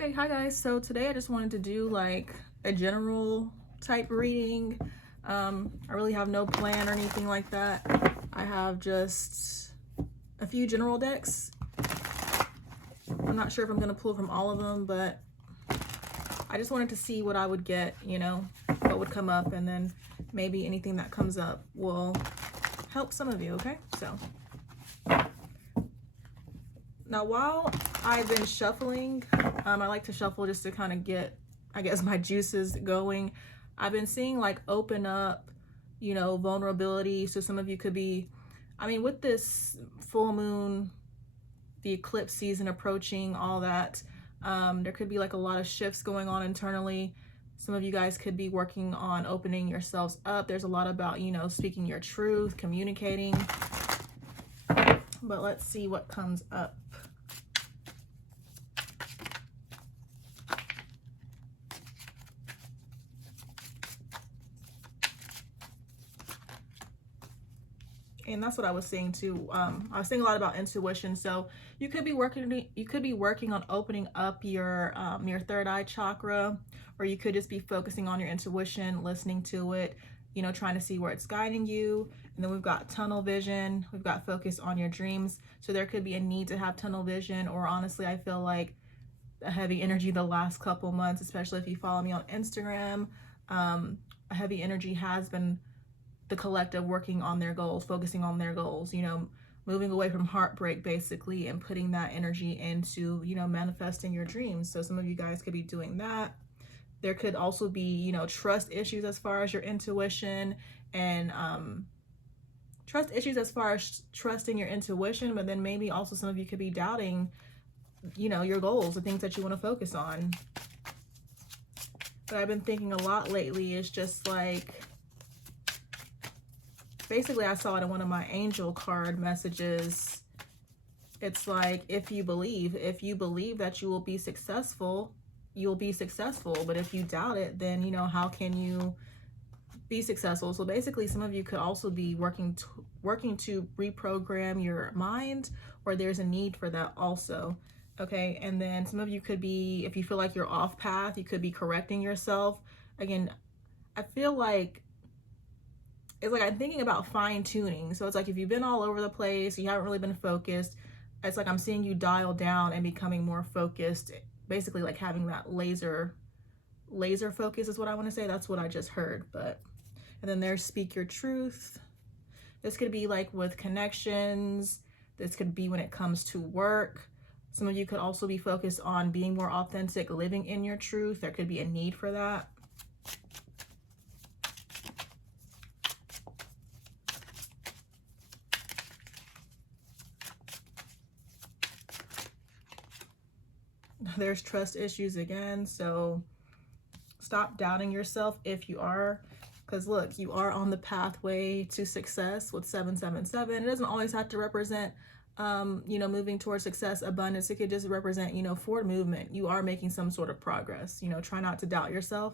Okay, hi guys. So today I just wanted to do like a general type reading. I really have no plan or anything like that. I have just a few general decks. I'm not sure if I'm going to pull from all of them, but I just wanted to see what I would get, you know, what would come up, and then maybe anything that comes up will help some of you, okay? So now while I've been shuffling, I like to shuffle just to kind of get, I guess, my juices going. I've been seeing like open up, you know, vulnerability. So some of you could be, I mean, with this full moon, the eclipse season approaching, all that, there could be like a lot of shifts going on internally. Some of you guys could be working on opening yourselves up. There's a lot about, you know, speaking your truth, communicating. But let's see what comes up. And that's what I was saying too. I was saying a lot about intuition. So you could be working on opening up your third eye chakra, or you could just be focusing on your intuition, listening to it, you know, trying to see where it's guiding you. And then we've got tunnel vision. We've got focus on your dreams. So there could be a need to have tunnel vision, or honestly, I feel like a heavy energy the last couple months, especially if you follow me on Instagram, a heavy energy has been the collective working on their goals, focusing on their goals, you know, moving away from heartbreak basically, and putting that energy into, you know, manifesting your dreams. So some of you guys could be doing that. There could also be, you know, trust issues as far as your intuition, and trust issues as far as trusting your intuition, but then maybe also some of you could be doubting, you know, your goals, the things that you want to focus on. But I've been thinking a lot lately is just like, basically I saw it in one of my angel card messages. It's like, if you believe that you will be successful, you'll be successful. But if you doubt it, then, you know, how can you be successful? So basically some of you could also be working to reprogram your mind, or there's a need for that also. Okay, and then some of you could be, if you feel like you're off path, you could be correcting yourself. Again, I feel like it's like I'm thinking about fine tuning. So it's like if you've been all over the place, you haven't really been focused, it's like I'm seeing you dial down and becoming more focused, basically like having that laser focus is what I want to say. That's what I just heard. But and then there's speak your truth. This could be like with connections. This could be when it comes to work. Some of you could also be focused on being more authentic, living in your truth. There could be a need for that. There's trust issues again. So stop doubting yourself if you are, because look, you are on the pathway to success with 777. It doesn't always have to represent, you know, moving towards success, abundance. It could just represent, you know, forward movement. You are making some sort of progress. You know, try not to doubt yourself.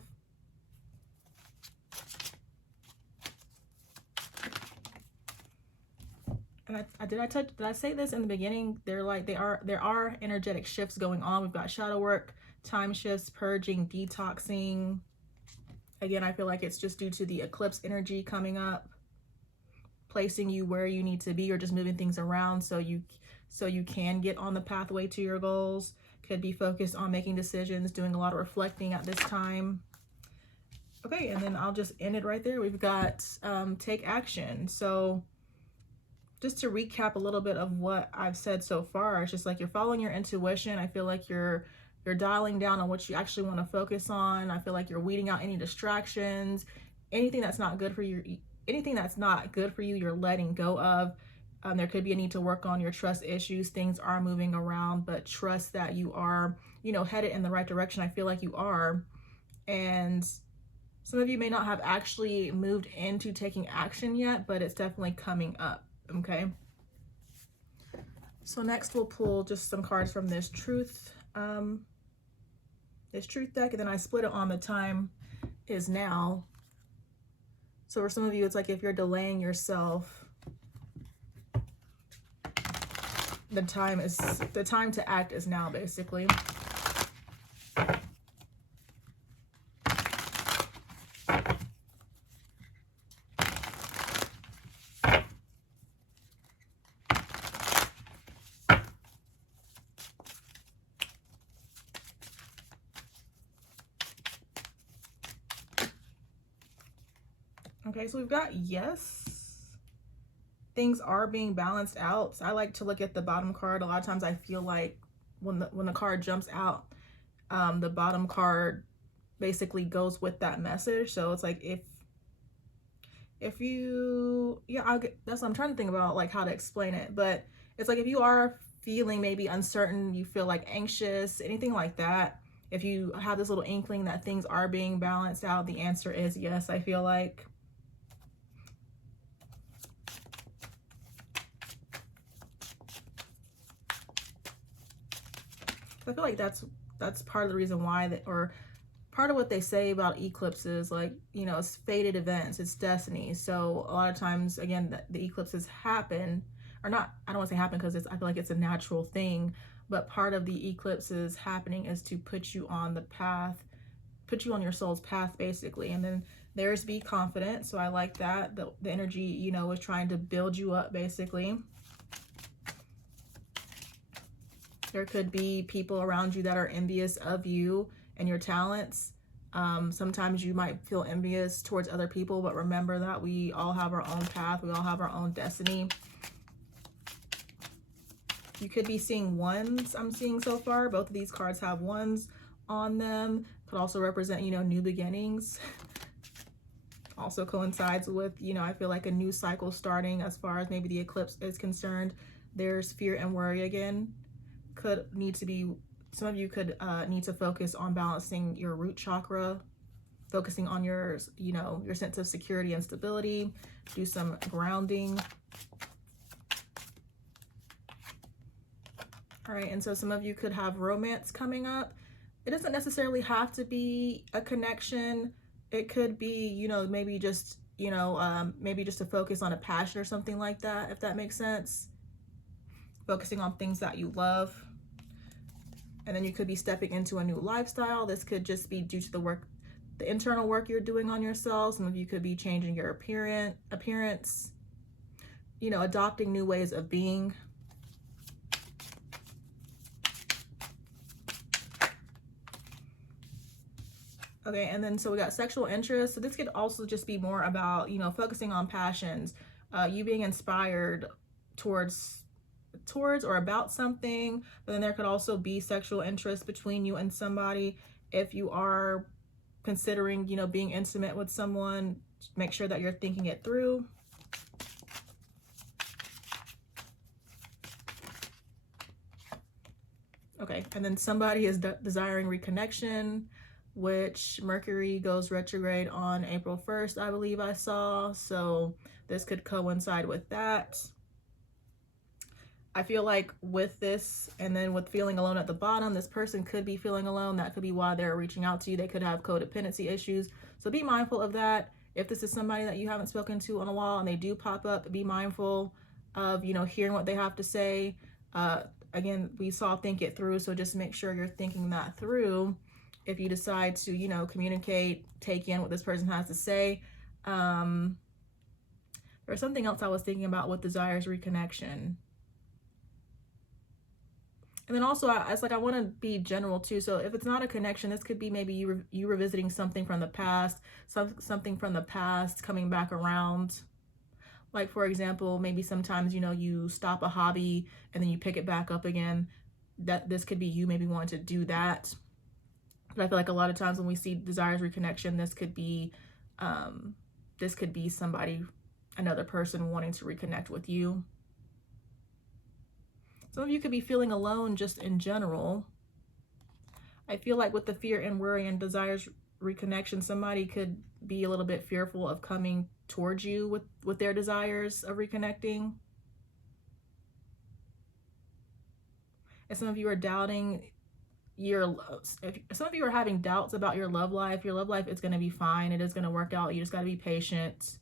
And did I say this in the beginning? There are energetic shifts going on. We've got shadow work, time shifts, purging, detoxing. Again, I feel like it's just due to the eclipse energy coming up, placing you where you need to be, or just moving things around so you can get on the pathway to your goals. Could be focused on making decisions, doing a lot of reflecting at this time. Okay, and then I'll just end it right there. We've got take action. So just to recap a little bit of what I've said so far, it's just like you're following your intuition. I feel like you're dialing down on what you actually want to focus on. I feel like you're weeding out any distractions, anything that's not good for you. Anything that's not good for you, you're letting go of. There could be a need to work on your trust issues. Things are moving around, but trust that you are, you know, headed in the right direction. I feel like you are. And some of you may not have actually moved into taking action yet, but it's definitely coming up. Okay. So next we'll pull just some cards from this truth deck, and then I split it on the time is now. So for some of you, it's like if you're delaying yourself, the time to act is now, basically. Okay, so we've got yes. Things are being balanced out. So I like to look at the bottom card. A lot of times I feel like when the card jumps out, the bottom card basically goes with that message. So it's like if you, yeah, that's what I'm trying to think about, like how to explain it. But it's like if you are feeling maybe uncertain, you feel like anxious, anything like that, if you have this little inkling that things are being balanced out, the answer is yes, I feel like. I feel like that's part of the reason why that, or part of what they say about eclipses, like, you know, it's fated events, it's destiny. So a lot of times, again, the eclipses happen, or not, I don't want to say happen because I feel like it's a natural thing, but part of the eclipses happening is to put you on the path, put you on your soul's path, basically. And then there's be confident. So I like that. The energy, you know, is trying to build you up, basically. There could be people around you that are envious of you and your talents. Sometimes you might feel envious towards other people, but remember that we all have our own path. We all have our own destiny. You could be seeing ones, I'm seeing so far. Both of these cards have ones on them. Could also represent, you know, new beginnings. Also coincides with, you know, I feel like a new cycle starting as far as maybe the eclipse is concerned. There's fear and worry again. Could need to be, some of you could need to focus on balancing your root chakra, focusing on your, you know, your sense of security and stability. Do some grounding. All right, and so some of you could have romance coming up. It doesn't necessarily have to be a connection. It could be, you know, maybe just, you know, maybe just to focus on a passion or something like that, if that makes sense. Focusing on things that you love. And then you could be stepping into a new lifestyle. This could just be due to the work, the internal work you're doing on yourself. Some of you could be changing your appearance, you know, adopting new ways of being. Okay, and then so we got sexual interest. So this could also just be more about, you know, focusing on passions, you being inspired towards or about something. But then there could also be sexual interest between you and somebody. If you are considering, you know, being intimate with someone, make sure that you're thinking it through. Okay, and then somebody is desiring reconnection, which Mercury goes retrograde on April 1st, I believe I saw. So this could coincide with that. I feel like with this, and then with feeling alone at the bottom, this person could be feeling alone. That could be why they're reaching out to you. They could have codependency issues. So be mindful of that. If this is somebody that you haven't spoken to in a while and they do pop up, be mindful of, you know, hearing what they have to say. Again, we saw think it through. So just make sure you're thinking that through. If you decide to, you know, communicate, take in what this person has to say. There's something else I was thinking about with desires reconnection. And then also, it's like I want to be general too. So if it's not a connection, this could be maybe you revisiting something from the past, something from the past coming back around. Like, for example, maybe sometimes, you know, you stop a hobby and then you pick it back up again. That this could be you maybe wanting to do that. But I feel like a lot of times when we see desires reconnection, this could be somebody, another person wanting to reconnect with you. Some of you could be feeling alone just in general. I feel like with the fear and worry and desires reconnection, somebody could be a little bit fearful of coming towards you with their desires of reconnecting. And some of you are doubting some of you are having doubts about your love life. Your love life is going to be fine. It is going to work out. You just got to be patient.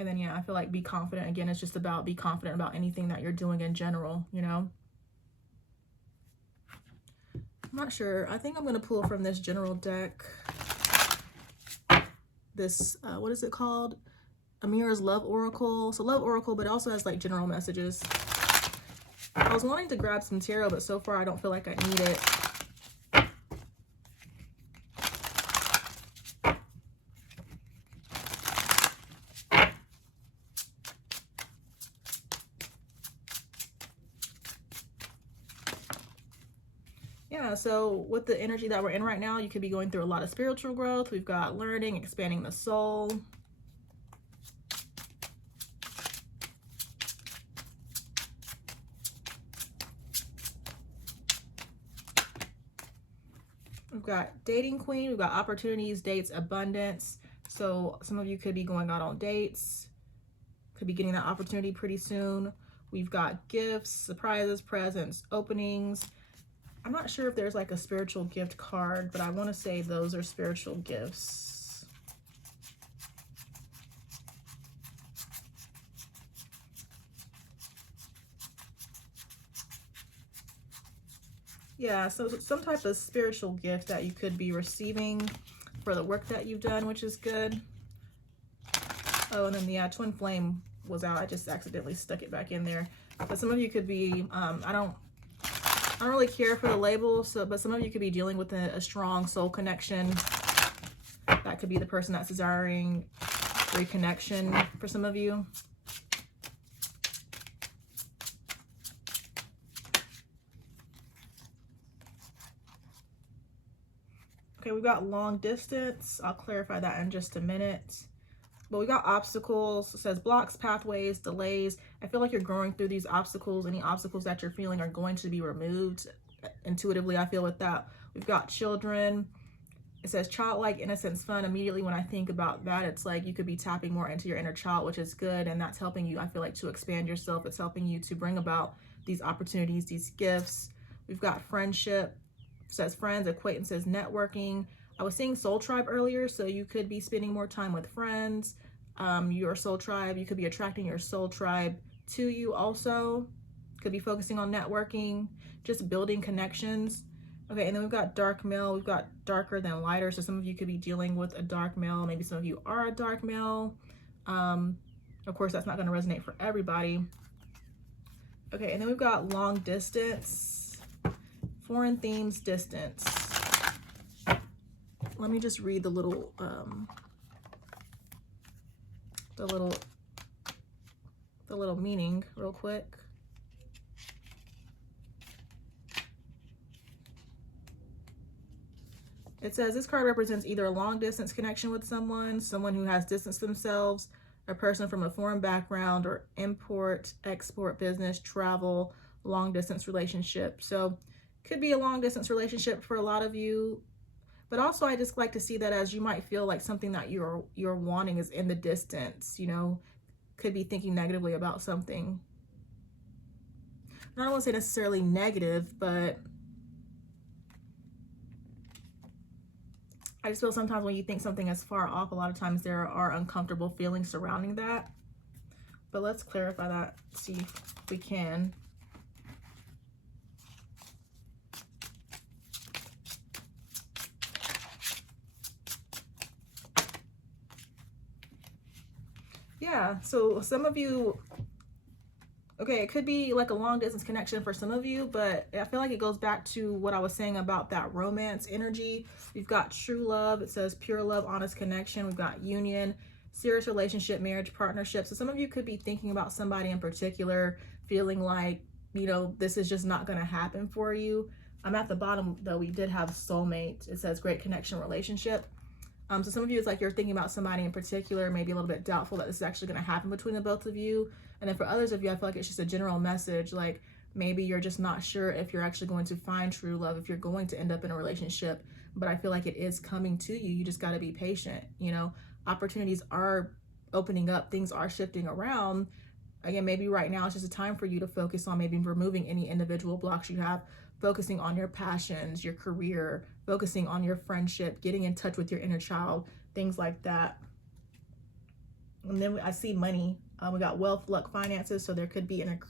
And then, yeah, I feel like be confident. Again, it's just about be confident about anything that you're doing in general, you know? I'm not sure. I think I'm going to pull from this general deck. This, what is it called? Amira's Love Oracle. So Love Oracle, but it also has like general messages. I was wanting to grab some tarot, but so far I don't feel like I need it. Yeah, so with the energy that we're in right now, you could be going through a lot of spiritual growth. We've got learning, expanding the soul. We've got dating queen, we've got opportunities, dates, abundance. So some of you could be going out on dates, could be getting that opportunity pretty soon. We've got gifts, surprises, presents, openings. I'm not sure if there's like a spiritual gift card, but I want to say those are spiritual gifts. Yeah, so some type of spiritual gift that you could be receiving for the work that you've done, which is good. Oh, and then yeah, twin flame was out. I just accidentally stuck it back in there. But some of you could be, I don't really care for the label, but some of you could be dealing with a strong soul connection. That could be the person that's desiring reconnection for some of you. Okay, we've got long distance. I'll clarify that in just a minute. But we got obstacles. It says blocks, pathways, delays. I feel like you're growing through these obstacles. Any obstacles that you're feeling are going to be removed. Intuitively, I feel with that. We've got children. It says childlike innocence, fun. Immediately when I think about that, it's like you could be tapping more into your inner child, which is good. And that's helping you, I feel like, to expand yourself. It's helping you to bring about these opportunities, these gifts. We've got friendship. It says friends, acquaintances, networking. I was seeing soul tribe earlier, so you could be spending more time with friends. Your soul tribe, you could be attracting your soul tribe to you also. Could be focusing on networking, just building connections. Okay, and then we've got dark male. We've got darker than lighter, so some of you could be dealing with a dark male. Maybe some of you are a dark male. Of course, that's not going to resonate for everybody. Okay, and then we've got long distance, foreign themes, distance. Let me just read the little meaning real quick. It says this card represents either a long distance connection with someone who has distanced themselves, a person from a foreign background, or import, export, business, travel, long distance relationship. So could be a long distance relationship for a lot of you. But also, I just like to see that as you might feel like something that you're wanting is in the distance, you know, could be thinking negatively about something. And I don't want to say necessarily negative, but I just feel sometimes when you think something is far off, a lot of times there are uncomfortable feelings surrounding that. But let's clarify that, see if we can. Yeah, so some of you, okay, it could be like a long distance connection for some of you, but I feel like it goes back to what I was saying about that romance energy. We've got true love. It says pure love, honest connection. We've got union, serious relationship, marriage, partnership. So some of you could be thinking about somebody in particular, feeling like, you know, this is just not going to happen for you. At the bottom, though, we did have soulmate. It says great connection, relationship. So some of you, it's like you're thinking about somebody in particular, maybe a little bit doubtful that this is actually going to happen between the both of you. And then for others of you, I feel like it's just a general message, like maybe you're just not sure if you're actually going to find true love, if you're going to end up in a relationship. But I feel like it is coming to you. You just got to be patient. You know, opportunities are opening up. Things are shifting around. Again, maybe right now it's just a time for you to focus on maybe removing any individual blocks you have, focusing on your passions, your career, focusing on your friendship, getting in touch with your inner child, things like that. And then I see money. We got wealth, luck, finances. So there could be an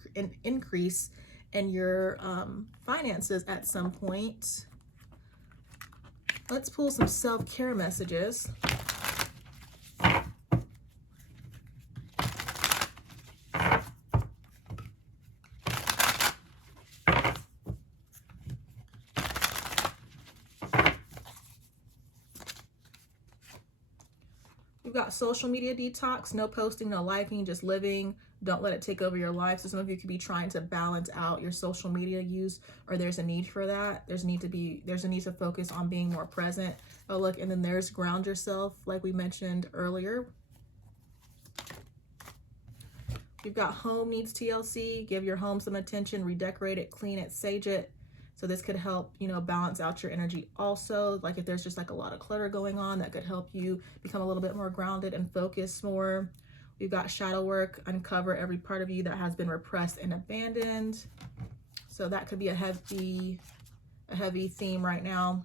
increase in your finances at some point. Let's pull some self-care messages. We've got social media detox, no posting, no liking, just living. Don't let it take over your life. So some of you could be trying to balance out your social media use, or there's a need for that. There's a need to focus on being more present. Oh, look, and then there's ground yourself, like we mentioned earlier. We've got home needs TLC. Give your home some attention, redecorate it, clean it, sage it. So this could help, you know, balance out your energy also. Like if there's just like a lot of clutter going on, that could help you become a little bit more grounded and focus more. We've got shadow work, uncover every part of you that has been repressed and abandoned. So that could be a heavy theme right now.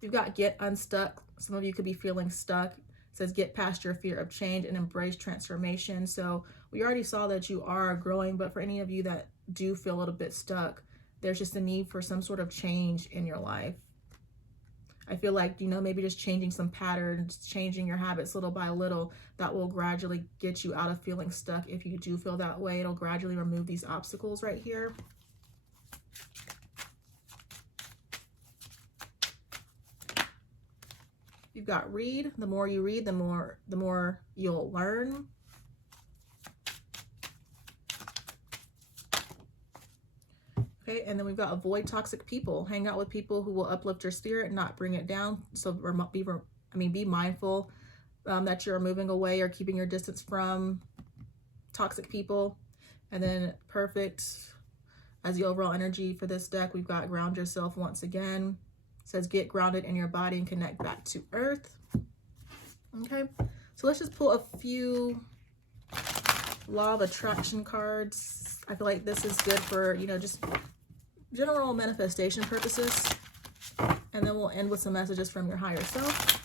We've got get unstuck. Some of you could be feeling stuck. It says get past your fear of change and embrace transformation. So we already saw that you are growing, but for any of you that do feel a little bit stuck, there's just a need for some sort of change in your life. I feel like, you know, maybe just changing some patterns, changing your habits little by little, that will gradually get you out of feeling stuck. If you do feel that way, it'll gradually remove these obstacles right here. You've got read. The more you read, the more you'll learn. Okay, and then we've got avoid toxic people. Hang out with people who will uplift your spirit, not bring it down. So be mindful that you're moving away or keeping your distance from toxic people. And then perfect as the overall energy for this deck, we've got ground yourself once again. It says get grounded in your body and connect back to earth. Okay, so let's just pull a few law of attraction cards. I feel like this is good for, you know, just general manifestation purposes. And then we'll end with some messages from your higher self.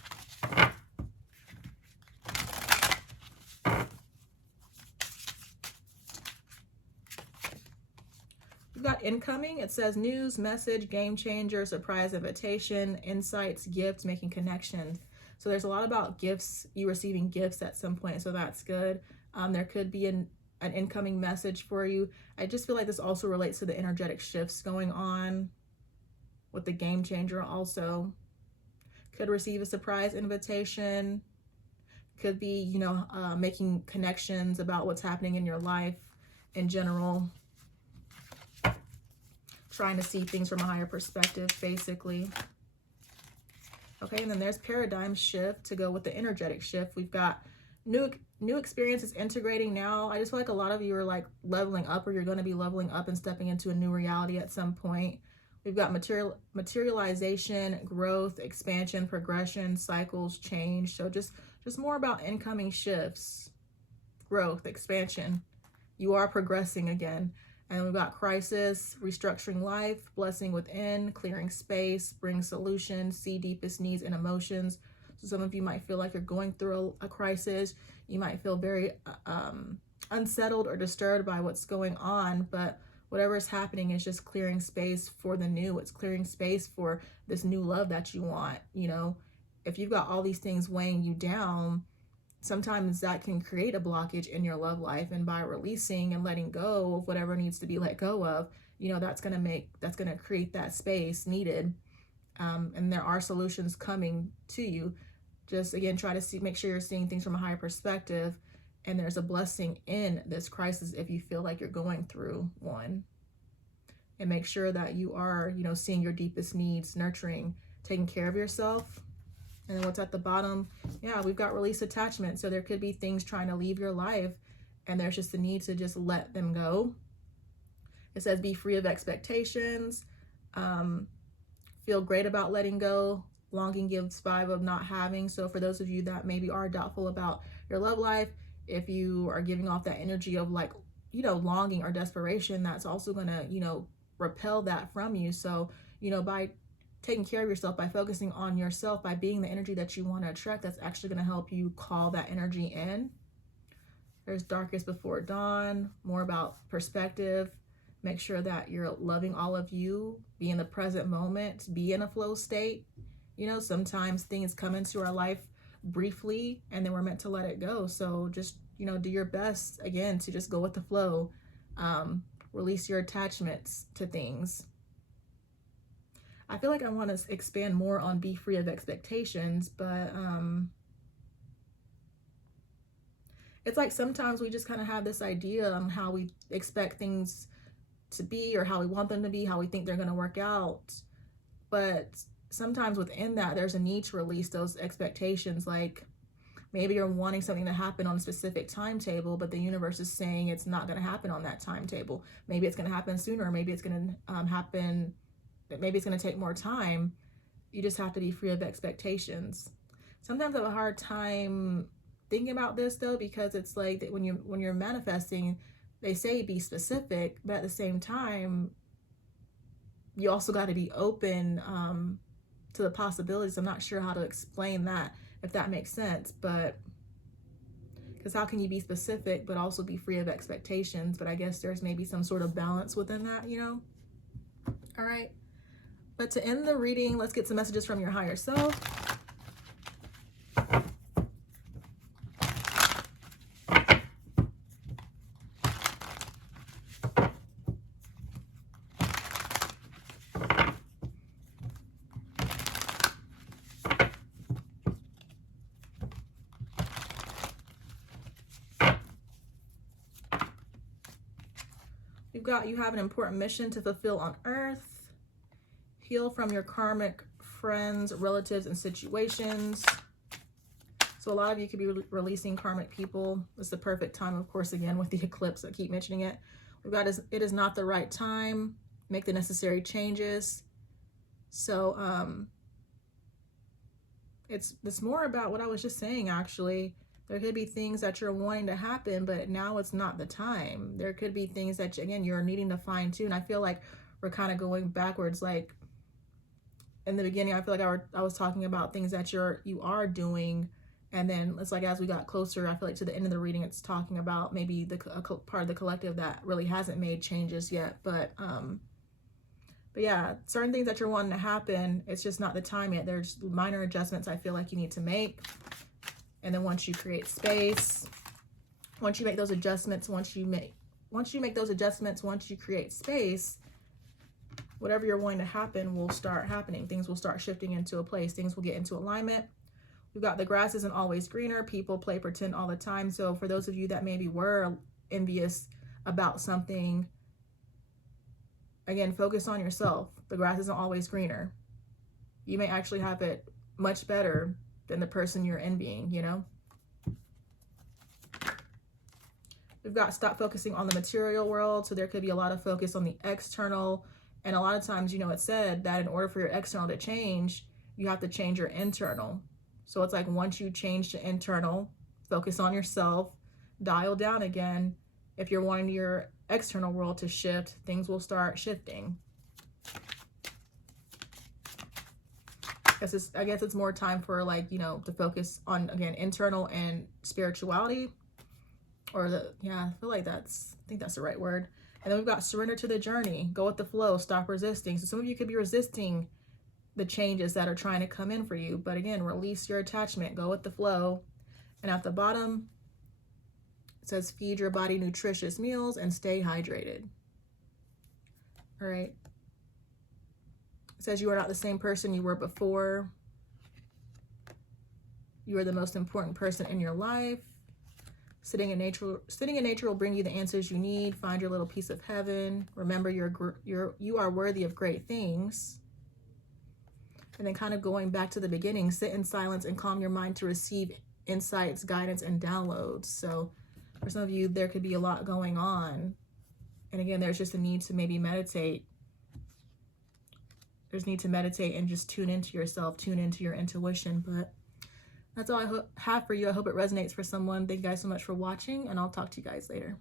We've got incoming. It says news, message, game changer, surprise invitation, insights, gifts, making connections. So there's a lot about gifts, you receiving gifts at some point. So that's good. There could be an incoming message for you. I just feel like this also relates to the energetic shifts going on with the game changer also. Could receive a surprise invitation. Could be, you know, making connections about what's happening in your life in general. Trying to see things from a higher perspective, basically. Okay, and then there's paradigm shift to go with the energetic shift. We've got new experiences integrating now. I just feel like a lot of you are like leveling up, or you're going to be leveling up and stepping into a new reality at some point. We've got materialization, growth, expansion, progression, cycles, change. So just more about incoming shifts, growth, expansion. You are progressing again. And we've got crisis, restructuring life, blessing within, clearing space, bring solutions, see deepest needs and emotions. So some of you might feel like you're going through a crisis. You might feel very unsettled or disturbed by what's going on, but whatever is happening is just clearing space for the new. It's clearing space for this new love that you want. You know, if you've got all these things weighing you down, sometimes that can create a blockage in your love life. And by releasing and letting go of whatever needs to be let go of, you know, that's going to create that space needed. And there are solutions coming to you. Just again, try to make sure you're seeing things from a higher perspective, and there's a blessing in this crisis if you feel like you're going through one. And make sure that you are, you know, seeing your deepest needs, nurturing, taking care of yourself. And then what's at the bottom? Yeah, we've got release attachment. So there could be things trying to leave your life, and there's just a need to just let them go. It says be free of expectations. Feel great about letting go. Longing gives vibe of not having. So for those of you that maybe are doubtful about your love life, if you are giving off that energy of like, you know, longing or desperation, that's also going to, you know, repel that from you. So, you know, by taking care of yourself, by focusing on yourself, by being the energy that you want to attract, that's actually going to help you call that energy in. There's darkest before dawn, more about perspective. Make sure that you're loving all of you, be in the present moment, be in a flow state. You know, sometimes things come into our life briefly and then we're meant to let it go. So just, you know, do your best, again, to just go with the flow. Release your attachments to things. I feel like I want to expand more on be free of expectations, but it's like sometimes we just kind of have this idea on how we expect things to be, or how we want them to be, how we think they're going to work out. But sometimes within that, there's a need to release those expectations. Like maybe you're wanting something to happen on a specific timetable, but the universe is saying it's not going to happen on that timetable. Maybe it's going to happen sooner. Maybe it's going to happen. Maybe it's going to take more time. You just have to be free of expectations. Sometimes I have a hard time thinking about this though, because it's like that when you're manifesting, they say be specific, but at the same time, you also got to be open to the possibilities. I'm not sure how to explain that, if that makes sense, but because how can you be specific but also be free of expectations? But I guess there's maybe some sort of balance within that, you know? All right. But to end the reading, let's get some messages from your higher self. You have an important mission to fulfill on earth. Heal from your karmic friends, relatives, and situations. So a lot of you could be releasing karmic people. It's the perfect time, of course, again, with the eclipse. I keep mentioning it. We've got it is not the right time. Make the necessary changes. So it's more about what I was just saying, actually. There could be things that you're wanting to happen, but now it's not the time. There could be things that, again, you're needing to fine tune. I feel like we're kind of going backwards. Like in the beginning, I feel like I was talking about things that you are doing. And then it's like, as we got closer, I feel like to the end of the reading, it's talking about maybe the part of the collective that really hasn't made changes yet. But yeah, certain things that you're wanting to happen, it's just not the time yet. There's minor adjustments I feel like you need to make. And then once you create space, once you make those adjustments, once you create space, whatever you're wanting to happen will start happening. Things will start shifting into a place. Things will get into alignment. We've got the grass isn't always greener. People play pretend all the time. So for those of you that maybe were envious about something, again, focus on yourself. The grass isn't always greener. You may actually have it much better than the person you're envying, you know? We've got stop focusing on the material world. So there could be a lot of focus on the external. And a lot of times, you know, it's said that in order for your external to change, you have to change your internal. So it's like once you change to internal, focus on yourself, dial down again. If you're wanting your external world to shift, things will start shifting. I guess it's more time for, like, you know, to focus on, again, internal and spirituality, or I feel like I think that's the right word. And then we've got surrender to the journey, go with the flow, stop resisting. So some of you could be resisting the changes that are trying to come in for you, but again, release your attachment, go with the flow. And at the bottom, it says feed your body nutritious meals and stay hydrated. All right. It says you are not the same person you were before. You are the most important person in your life. Sitting in nature will bring you the answers you need. Find your little piece of heaven. Remember, you are worthy of great things. And then kind of going back to the beginning, sit in silence and calm your mind to receive insights, guidance, and downloads. So for some of you, there could be a lot going on. And again, there's just a need to maybe meditate. There's need to meditate and just tune into yourself, tune into your intuition. But that's all I have for you. I hope it resonates for someone. Thank you guys so much for watching, and I'll talk to you guys later.